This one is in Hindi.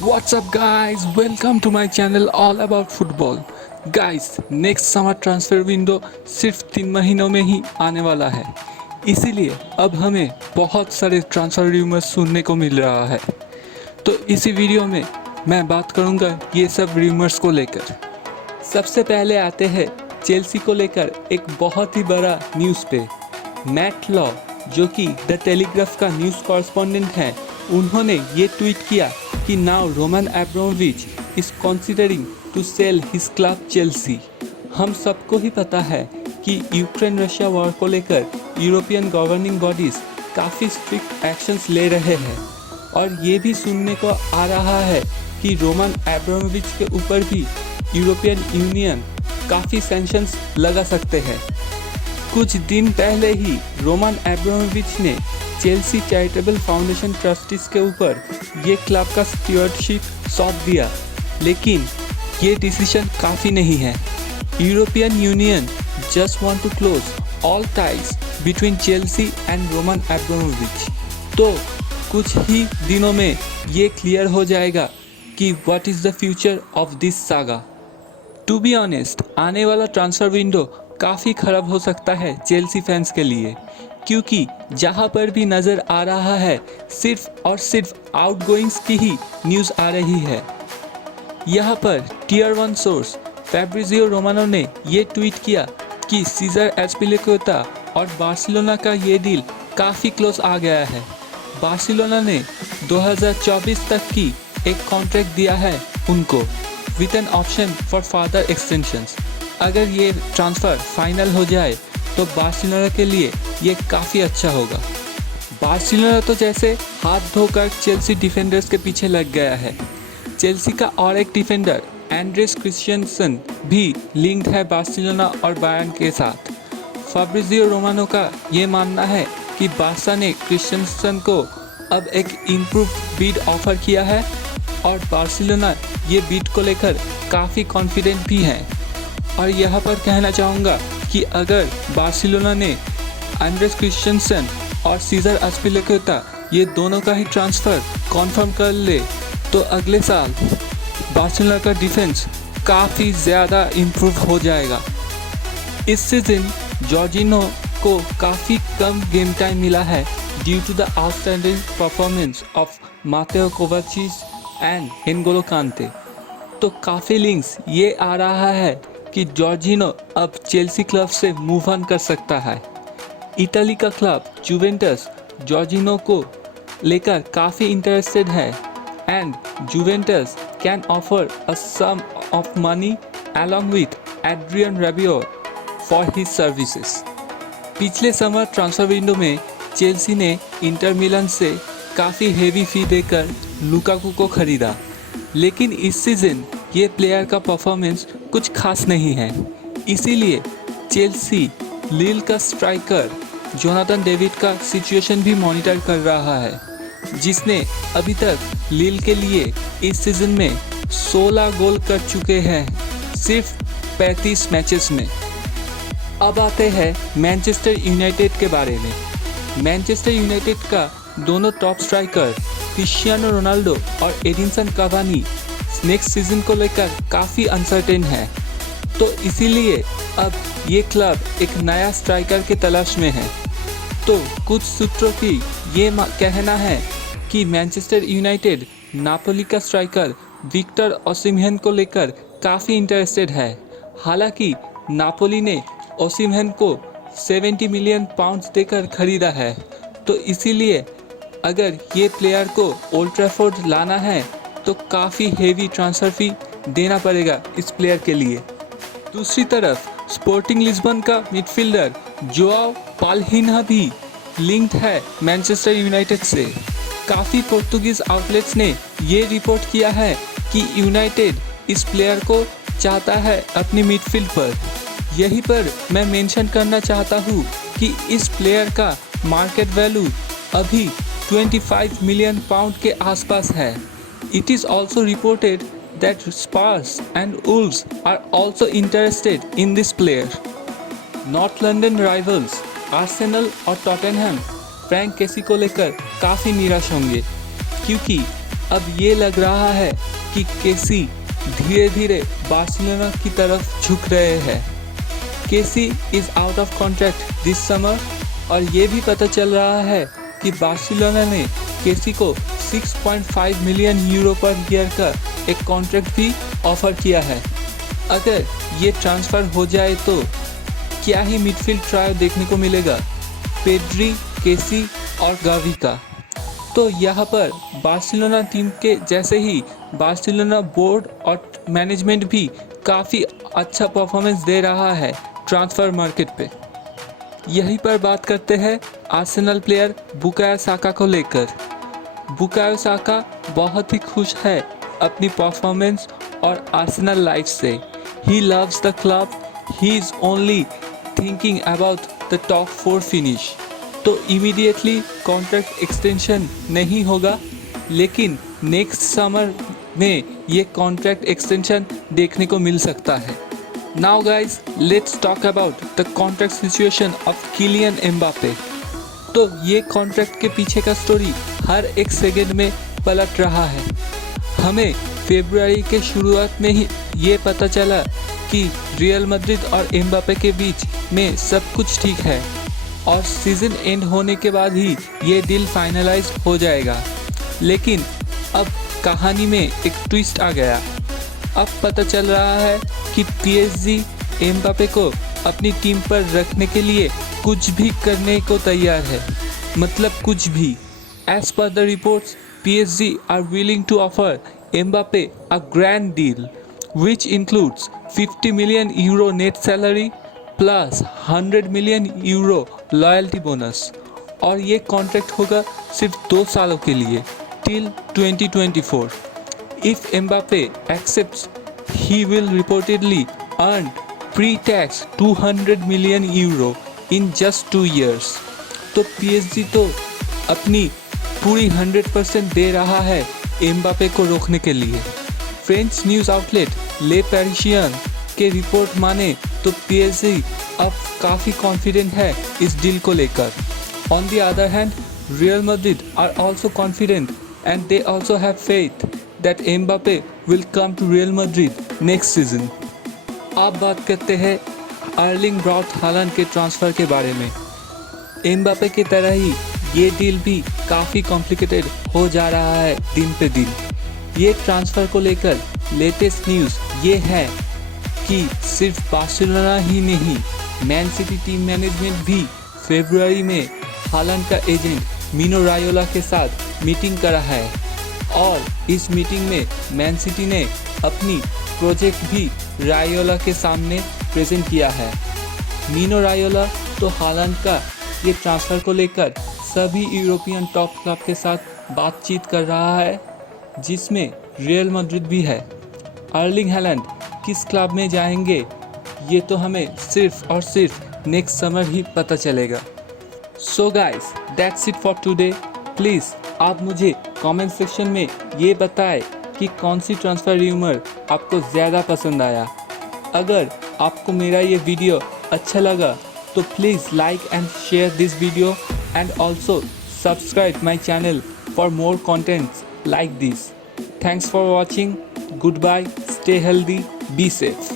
What's up guys? Welcome to my channel all about football. Guys, next summer transfer window सिर्फ 3 महीनों में ही आने वाला है, इसीलिए अब हमें बहुत सारे ट्रांसफ़र रूमर्स सुनने को मिल रहा है। तो इसी वीडियो में मैं बात करूंगा ये सब रूमर्स को लेकर। सबसे पहले आते हैं चेल्सी को लेकर एक बहुत ही बड़ा न्यूज़ पे। मैट लॉ, जो कि द टेलीग्राफ का न्यूज़ कॉरेस्पॉन्डेंट है, उन्होंने ये ट्वीट किया कि now Roman Abramovich is considering to sell his club Chelsea. हम सबको ही पता है कि यूक्रेन रशिया वॉर को लेकर यूरोपियन गवर्निंग बॉडीज़ काफ़ी स्ट्रिक्ट एक्शंस ले रहे हैं और ये भी सुनने को आ रहा है कि रोमन एब्रामोविच के ऊपर भी यूरोपियन यूनियन काफ़ी सैंक्शंस लगा सकते हैं। कुछ दिन पहले ही रोमन एब्रामोविच ने चेल्सी चैरिटेबल फाउंडेशन ट्रस्टीज़ के ऊपर ये क्लब का स्टीवर्डशिप सौंप दिया, लेकिन ये डिसीजन काफ़ी नहीं है। European Union just want to close all ties between Chelsea and Roman Abramovich. तो कुछ ही दिनों में ये क्लियर हो जाएगा कि what is the future of this saga. To be honest, आने वाला ट्रांसफ़र विंडो काफ़ी ख़राब हो सकता है चेल्सी फैंस के लिए, क्योंकि जहाँ पर भी नज़र आ रहा है सिर्फ और सिर्फ आउटगोइंग्स की ही न्यूज़ आ रही है। यहाँ पर टियर 1 सोर्स फैब्रिजियो रोमानो ने ये ट्वीट किया कि सीजर एस्पिलिक्वेटा और बार्सिलोना का ये डील काफ़ी क्लोज आ गया है। बार्सिलोना ने 2024 तक की एक कॉन्ट्रैक्ट दिया है उनको, with an option for further extensions. अगर ये ट्रांसफ़र फाइनल हो जाए तो बार्सिलोना के लिए ये काफ़ी अच्छा होगा। बार्सिलोना तो जैसे हाथ धोकर चेल्सी डिफेंडर्स के पीछे लग गया है। चेल्सी का और एक डिफेंडर एंड्रेस क्रिश्चियनसन भी लिंक्ड है बार्सिलोना और बायर्न के साथ। फैब्रिजियो रोमानो का ये मानना है कि बार्सा ने क्रिश्चियनसन को अब एक इम्प्रूव बीड ऑफर किया है और बार्सिलोना ये बीड को लेकर काफ़ी कॉन्फिडेंट भी है। और यहाँ पर कहना चाहूँगा कि अगर बार्सिलोना ने एंड्रेस क्रिश्चियनसन और सीजर एस्पिलिक्वेटा ये दोनों का ही ट्रांसफ़र कॉन्फर्म कर ले तो अगले साल बार्सिलोना का डिफेंस काफ़ी ज़्यादा इम्प्रूव हो जाएगा। इस सीज़न जॉर्जिनो को काफ़ी कम गेम टाइम मिला है due to the outstanding performance of Mateo Kovacic and N'Golo Kante. तो काफ़ी लिंक्स ये आ रहा है कि जॉर्जिनो अब चेल्सी क्लब से मूव ऑन कर सकता है। इटली का क्लब जुवेंटस जॉर्जिनो को लेकर काफ़ी इंटरेस्टेड है and Juventus can offer a sum of money along with Adrien Rabiot for his services. पिछले समर ट्रांसफ़र विंडो में चेल्सी ने इंटर मिलन से काफ़ी हेवी फी देकर लुकाकू को खरीदा, लेकिन इस सीज़न ये प्लेयर का परफॉर्मेंस कुछ खास नहीं है। इसीलिए चेल्सी लील का स्ट्राइकर जोनाथन डेविड का सिचुएशन भी मॉनिटर कर रहा है, जिसने अभी तक लील के लिए इस सीज़न में 16 गोल कर चुके हैं सिर्फ 35 मैचेस में। अब आते हैं मैनचेस्टर यूनाइटेड के बारे में। मैनचेस्टर यूनाइटेड का दोनों टॉप स्ट्राइकर क्रिस्टियानो रोनाल्डो और एडिनसन कावानी नेक्स्ट सीज़न को लेकर काफ़ी अनसर्टेन है, तो इसीलिए अब ये क्लब एक नया स्ट्राइकर के तलाश में है। तो कुछ सूत्रों की ये कहना है कि मैनचेस्टर यूनाइटेड नापोली का स्ट्राइकर विक्टर ओसिमहेन को लेकर काफ़ी इंटरेस्टेड है। हालांकि नापोली ने ओसिमहेन को 70 मिलियन पाउंड्स देकर खरीदा है, तो इसीलिए अगर ये प्लेयर को ओल्ड ट्रैफोर्ड लाना है तो काफ़ी हेवी ट्रांसफ़र फी देना पड़ेगा इस प्लेयर के लिए। दूसरी तरफ स्पोर्टिंग लिस्बन का मिडफील्डर जोआओ पाल्हिन्हा भी लिंक्ड है मैनचेस्टर यूनाइटेड से। काफ़ी पोर्तुगीज़ आउटलेट्स ने ये रिपोर्ट किया है कि यूनाइटेड इस प्लेयर को चाहता है अपनी मिडफील्ड पर। यहीं पर मैं मेंशन करना चाहता हूँ कि इस प्लेयर का मार्केट वैल्यू अभी 25 मिलियन पाउंड के आसपास है। It is also reported that Spurs and Wolves are also interested in this player. North London rivals Arsenal और टॉटनहम फ्रैंक केसी को लेकर काफ़ी निराश होंगे, क्योंकि अब ये लग रहा है कि केसी धीरे धीरे बार्सिलोना की तरफ झुक रहे हैं। Kessie is out of contract this summer और ये भी पता चल रहा है कि बार्सिलोना ने केसी को 6.5 मिलियन यूरो पर ईयर का एक कॉन्ट्रैक्ट भी ऑफर किया है। अगर ये ट्रांसफ़र हो जाए तो क्या ही मिडफील्ड ट्रायो देखने को मिलेगा पेड्री, केसी और गावी का। तो यहाँ पर बार्सिलोना टीम के जैसे ही बार्सिलोना बोर्ड और मैनेजमेंट भी काफ़ी अच्छा परफॉर्मेंस दे रहा है ट्रांसफ़र मार्केट पे। यहीं पर बात करते हैं आर्सेनल प्लेयर बुकायो साका को लेकर। बुकायो साका बहुत ही खुश है अपनी परफॉर्मेंस और आर्सेनल लाइफ से। He loves the club, he is only thinking about the top 4 finish. तो इमीडिएटली कॉन्ट्रैक्ट एक्सटेंशन नहीं होगा, लेकिन नेक्स्ट समर में ये कॉन्ट्रैक्ट एक्सटेंशन देखने को मिल सकता है। Now guys let's talk about the contract situation of Kylian Mbappe. तो ये कॉन्ट्रैक्ट के पीछे का स्टोरी हर एक सेकंड में पलट रहा है। हमें फरवरी के शुरुआत में ही ये पता चला कि रियल मैड्रिड और एम्बापे के बीच में सब कुछ ठीक है और सीज़न एंड होने के बाद ही ये डील फाइनलाइज हो जाएगा। लेकिन अब कहानी में एक ट्विस्ट आ गया। अब पता चल रहा है कि पीएसजी एम्बापे को अपनी टीम पर रखने के लिए कुछ भी करने को तैयार है, मतलब कुछ भी। As per the reports, PSG are willing to offer Mbappe a grand deal, which includes 50 million euro net salary plus 100 million euro loyalty bonus। और ये कॉन्ट्रैक्ट होगा सिर्फ 2 सालों के लिए till 2024। If Mbappe accepts, he will reportedly earn pre-tax 200 million euro in just 2 years। तो PSG तो अपनी पूरी 100% दे रहा है एम्बापे को रोकने के लिए। फ्रेंच न्यूज़ आउटलेट ले पैरिशियन के रिपोर्ट माने तो PSG अब काफ़ी कॉन्फिडेंट है इस डील को लेकर। On the other hand, Real Madrid are also confident and they also have faith that Mbappe will come to Real Madrid next season. अब बात करते हैं अर्लिंग ब्राउट हालैंड के ट्रांसफ़र के बारे में। एम्बापे की तरह ही ये डील भी काफ़ी कॉम्प्लिकेटेड हो जा रहा है दिन पे दिन। ये ट्रांसफ़र को लेकर लेटेस्ट न्यूज़ ये है कि सिर्फ बार्सिलोना ही नहीं, मैन सिटी टीम मैनेजमेंट भी फरवरी में हालैंड का एजेंट मीनो रायोला के साथ मीटिंग करा है और इस मीटिंग में मैन सिटी ने अपनी प्रोजेक्ट भी रायोला के सामने प्रेजेंट किया है। मीनो रायोला तो हालैंड का ये ट्रांसफ़र को लेकर सभी यूरोपियन टॉप क्लब के साथ बातचीत कर रहा है, जिसमें रियल मैड्रिड भी है। अर्लिंग हालैंड किस क्लब में जाएंगे ये तो हमें सिर्फ और सिर्फ नेक्स्ट समर ही पता चलेगा। So guys that's it for today. Please आप मुझे कमेंट सेक्शन में ये बताएं कि कौन सी ट्रांसफ़र र्यूमर आपको ज़्यादा पसंद आया। अगर आपको मेरा ये वीडियो अच्छा लगा तो please like and share this video and also subscribe my channel for more contents like this. Thanks for watching. Goodbye. Stay healthy. Be safe.